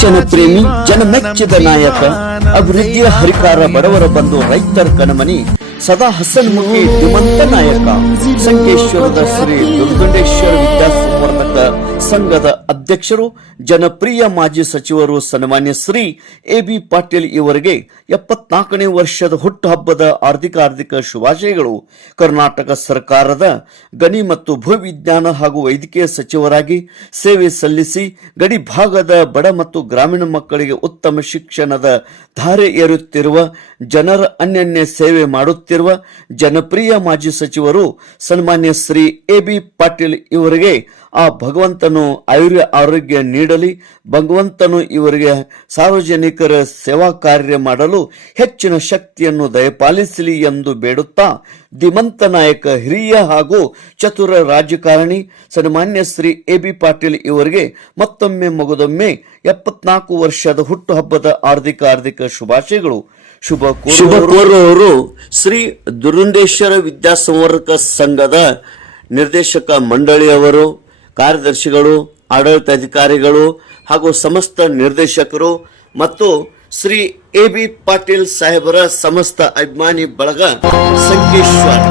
ಶಿಕ್ಷಣ ಪ್ರೇಮಿ ಜನಮೆಚ್ಚಿದ ನಾಯಕ ಅಭಿವೃದ್ಧಿಯ ಹರಿಕಾರ ಬಡವರ ಬಂಧು ರೈತರ ಕಣಮನಿ ಸದಾ ಹಸನ್ಮುಖಿ ಧೀಮಂತ ನಾಯಕ ಸಂಕೇಶ್ವರದ ಶ್ರೀ ದುರ್ಗುಂಡೇಶ್ವರ ವಿದ್ಯಾಸಂವರ್ಧಕ ಸಂಘದ ಅಧ್ಯಕ್ಷರು ಜನಪ್ರಿಯ ಮಾಜಿ ಸಚಿವರು ಸನ್ಮಾನ್ಯ ಶ್ರೀ ಎ.ಬಿ. ಪಾಟೀಲ್ ಇವರಿಗೆ 74ನೇ ವರ್ಷದ ಹುಟ್ಟುಹಬ್ಬದ ಹಾರ್ದಿಕ ಶುಭಾಶಯಗಳು. ಕರ್ನಾಟಕ ಸರ್ಕಾರದ ಗಣಿ ಮತ್ತು ಭೂವಿಜ್ಞಾನ ಹಾಗೂ ವೈದ್ಯಕೀಯ ಸಚಿವರಾಗಿ ಸೇವೆ ಸಲ್ಲಿಸಿ ಗಡಿ ಭಾಗದ ಬಡ ಮತ್ತು ಗ್ರಾಮೀಣ ಮಕ್ಕಳಿಗೆ ಉತ್ತಮ ಶಿಕ್ಷಣದ ಧಾರೆ ಏರುತ್ತಿರುವ ಜನರ ಅನ್ಯನ್ಯ ಸೇವೆ ಮಾಡುತ್ತಿರುವ ಜನಪ್ರಿಯ ಮಾಜಿ ಸಚಿವರು ಸನ್ಮಾನ್ಯ ಶ್ರೀ ಎ.ಬಿ. ಪಾಟೀಲ್ ಇವರಿಗೆ ಆ ಭಗವಂತನು ಆರೋಗ್ಯ ನೀಡಲಿ. ಭಗವಂತನು ಇವರಿಗೆ ಸಾರ್ವಜನಿಕರ ಸೇವಾ ಕಾರ್ಯ ಮಾಡಲು ಹೆಚ್ಚಿನ ಶಕ್ತಿಯನ್ನು ದಯಪಾಲಿಸಲಿ ಎಂದು ಬೇಡುತ್ತಾ ಧೀಮಂತ ನಾಯಕ ಹಿರಿಯ ಹಾಗೂ ಚತುರ ರಾಜಕಾರಣಿ ಸನ್ಮಾನ್ಯ ಶ್ರೀ ಎ.ಬಿ. ಪಾಟೀಲ್ ಇವರಿಗೆ ಮತ್ತೊಮ್ಮೆ ಮಗದೊಮ್ಮೆ 74 ವರ್ಷದ ಹುಟ್ಟುಹಬ್ಬದ ಹಾರ್ದಿಕ ಶುಭಾಶಯಗಳು. ಶುಭ ಕೋರುವವರು ಶ್ರೀ ದುರುಂಡೇಶ್ವರ ವಿದ್ಯಾಸಂವರ್ಧಕ ಸಂಘದ ನಿರ್ದೇಶಕ ಮಂಡಳಿಯವರು, ಕಾರ್ಯದರ್ಶಿಗಳು, ಆಡಳಿತಾಧಿಕಾರಿಗಳು ಹಾಗೂ ಸಮಸ್ತ ನಿರ್ದೇಶಕರು ಮತ್ತು ಶ್ರೀ ಎ.ಬಿ. ಪಾಟೀಲ್ ಸಾಹೇಬರ ಸಮಸ್ತ ಅಭಿಮಾನಿ ಬಳಗ ಸಂಕೇಶ್ವರ್.